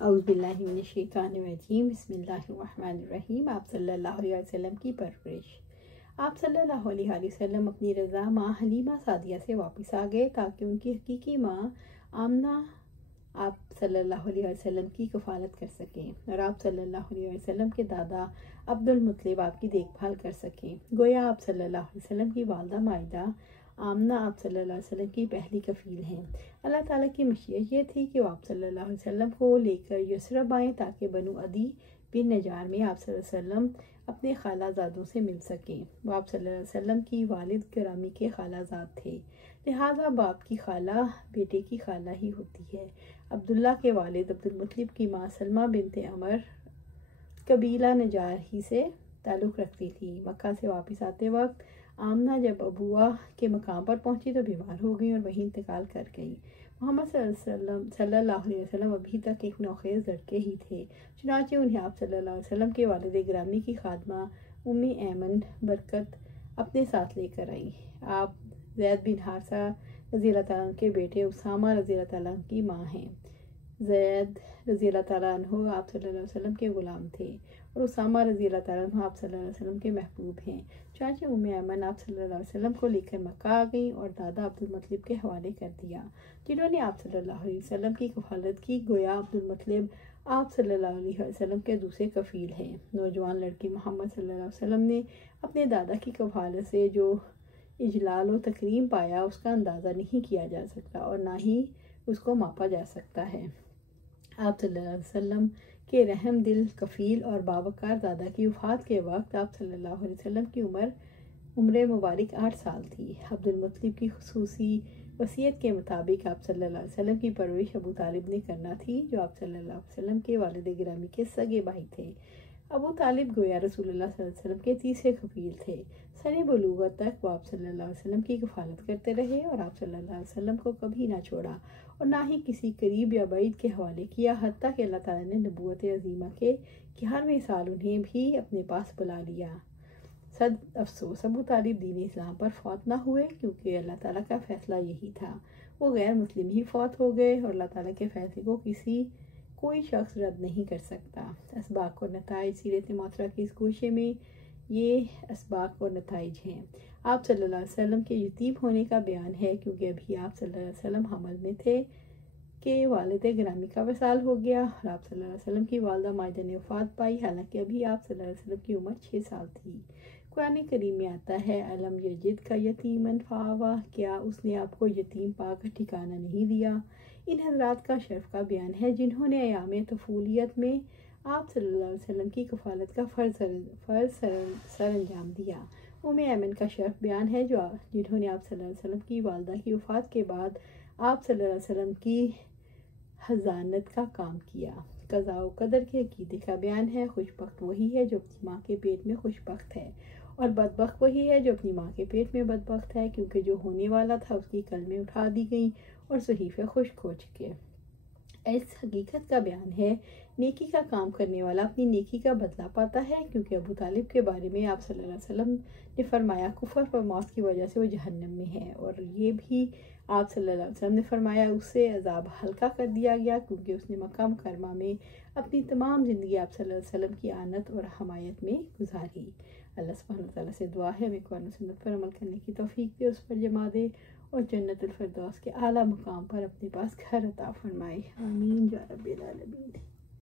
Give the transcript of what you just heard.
اعوذ باللہ من الشیطان الرجیم، بسم اللہ الرحمن الرحیم۔ آپ صلی اللہ علیہ وسلم کی پرورش۔ آپ صلی اللہ علیہ وسلم اپنی رضا ماں حلیمہ سعدیہ سے واپس آ گئے تاکہ ان کی حقیقی ماں آمنہ آپ صلی اللہ علیہ وسلم کی کفالت کر سکیں اور آپ صلی اللہ علیہ وسلم کے دادا عبد المطلب آپ کی دیکھ بھال کر سکیں۔ گویا آپ صلی اللہ علیہ وسلم کی والدہ مائدہ آمنہ آپ صلی اللہ علیہ وسلم کی پہلی کفیل ہیں۔ اللہ تعالیٰ کی مشیت یہ تھی کہ وہ آپ صلی اللہ علیہ وسلم کو لے کر یثرب آئیں تاکہ بنو عدی بن نجار میں آپ صلی اللہ علیہ وسلم اپنے خالہ زادوں سے مل سکیں۔ وہ آپ صلی اللہ علیہ وسلم کی والد گرامی کے خالہ زاد تھے، لہٰذا باپ کی خالہ بیٹے کی خالہ ہی ہوتی ہے۔ عبداللہ کے والد عبد المطلب کی ماں سلمہ بنت عمر قبیلہ نجار ہی سے تعلق رکھتی تھی۔ مکہ سے واپس آتے وقت آمنہ جب ابوا کے مقام پر پہنچی تو بیمار ہو گئیں اور وہیں انتقال کر گئیں۔ محمد صلی اللہ علیہ وسلم ابھی تک ایک نوخیز لڑکے ہی تھے، چنانچہ انہیں آپ صلی اللہ علیہ وسلم کے والد گرامی کی خادمہ ام ایمن برکت اپنے ساتھ لے کر آئیں۔ آپ زید بن حارثہ رضی اللہ تعالیٰ عنہ کے بیٹے اسامہ رضی اللہ تعالیٰ عنہ کی ماں ہیں۔ زید رضی اللہ تعالیٰ عنہ آپ صلی اللہ علیہ وسلم کے غلام تھے اور اسامہ رضی اللہ تعالیٰ عنہ آپ صلی اللہ علیہ وسلم کے محبوب ہیں۔ چنانچہ ام ایمن آپ صلی اللہ علیہ وسلم کو لے کر مکہ آ گئیں اور دادا عبد المطلب کے حوالے کر دیا، جنہوں نے آپ صلی اللہ علیہ وسلم کی کفالت کی۔ گویا عبد المطلب آپ صلی اللہ علیہ وسلم کے دوسرے کفیل ہیں۔ نوجوان لڑکی محمد صلی اللہ علیہ وسلم نے اپنے دادا کی کفالت سے جو اجلال و تکریم پایا اس کا اندازہ نہیں کیا جا سکتا اور نہ ہی اس کو ماپا جا سکتا ہے۔ آپ صلی اللہ علیہ وسلم کے رحم دل کفیل اور باوقار دادا کی وفات کے وقت آپ صلی اللہ علیہ وسلم کی عمر مبارک 8 سال تھی۔ عبد المطلب کی خصوصی وصیت کے مطابق آپ صلی اللہ علیہ وسلم کی پرورش ابو طالب نے کرنا تھی، جو آپ صلی اللہ علیہ وسلم کے والد گرامی کے سگے بھائی تھے۔ ابو طالب گویا رسول اللہ صلی اللہ علیہ وسلم کے تیسرے کفیل تھے۔ سن بلوغت تک وہ آپ صلی اللہ علیہ وسلم کی کفالت کرتے رہے اور آپ صلی اللہ علیہ وسلم کو کبھی نہ چھوڑا اور نہ ہی کسی قریب یا بعید کے حوالے کیا، حتیٰ کہ اللہ تعالیٰ نے نبوت عظیمہ کے 11ویں سال انہیں بھی اپنے پاس بلا لیا۔ صد افسوس ابو طالب دین اسلام پر فوت نہ ہوئے، کیونکہ اللہ تعالیٰ کا فیصلہ یہی تھا۔ وہ غیر مسلم ہی فوت ہو گئے اور اللہ تعالیٰ کے فیصلے کو کوئی شخص رد نہیں کر سکتا۔ اسباق اور نتائج سیرت محترمہ کی اس گوشے میں یہ اسباق اور نتائج ہیں۔ آپ صلی اللہ علیہ وسلم کے یتیم ہونے کا بیان ہے، کیونکہ ابھی آپ صلی اللہ علیہ وسلم حمل میں تھے کہ والد گرامی کا وصال ہو گیا اور آپ صلی اللہ علیہ وسلم کی والدہ مائدہ نے وفات پائی، حالانکہ ابھی آپ صلی اللہ علیہ وسلم کی عمر 6 سال تھی۔ قرآن کریم میں آتا ہے علم یجد کا یتیمن فآویٰ، کیا اس نے آپ کو یتیم پا کر ٹھکانہ نہیں دیا۔ ان حضرات کا شرف کا بیان ہے جنہوں نے ایام طفولیت میں آپ صلی اللہ علیہ وسلم کی کفالت کا فرض سر انجام دیا۔ ام ایمن کا شرف بیان ہے جنہوں نے آپ صلی اللہ علیہ وسلم کی والدہ کی وفات کے بعد آپ صلی اللہ علیہ وسلم کی حضانت کا کام کیا۔ قضاء و قدر کے عقیدے کا بیان ہے، خوش بخت وہی ہے جو اپنی ماں کے پیٹ میں خوش بخت ہے اور بدبخت وہی ہے جو اپنی ماں کے پیٹ میں بدبخت ہے، کیونکہ جو ہونے والا تھا اس کی کلمیں اٹھا دی گئیں اور صحیفے خشک ہو چکے۔ اس حقیقت کا بیان ہے نیکی کا کام کرنے والا اپنی نیکی کا بدلہ پاتا ہے، کیونکہ ابو طالب کے بارے میں آپ صلی اللہ علیہ وسلم نے فرمایا کفر پر موت کی وجہ سے وہ جہنم میں ہے، اور یہ بھی آپ صلی اللہ علیہ وسلم نے فرمایا اس سے عذاب ہلکا کر دیا گیا، کیونکہ اس نے مکہ مکرمہ میں اپنی تمام زندگی آپ صلی اللہ علیہ وسلم کی آنت اور حمایت میں گزاری۔ اللہ سبحانہ وتعالیٰ سے دعا ہے ہمیں قرآن و سنت پر عمل کرنے کی توفیق دے، اس پر جما دے اور جنت الفردوس کے اعلیٰ مقام پر اپنے پاس گھر عطا فرمائے۔ آمین یا رب العالمین۔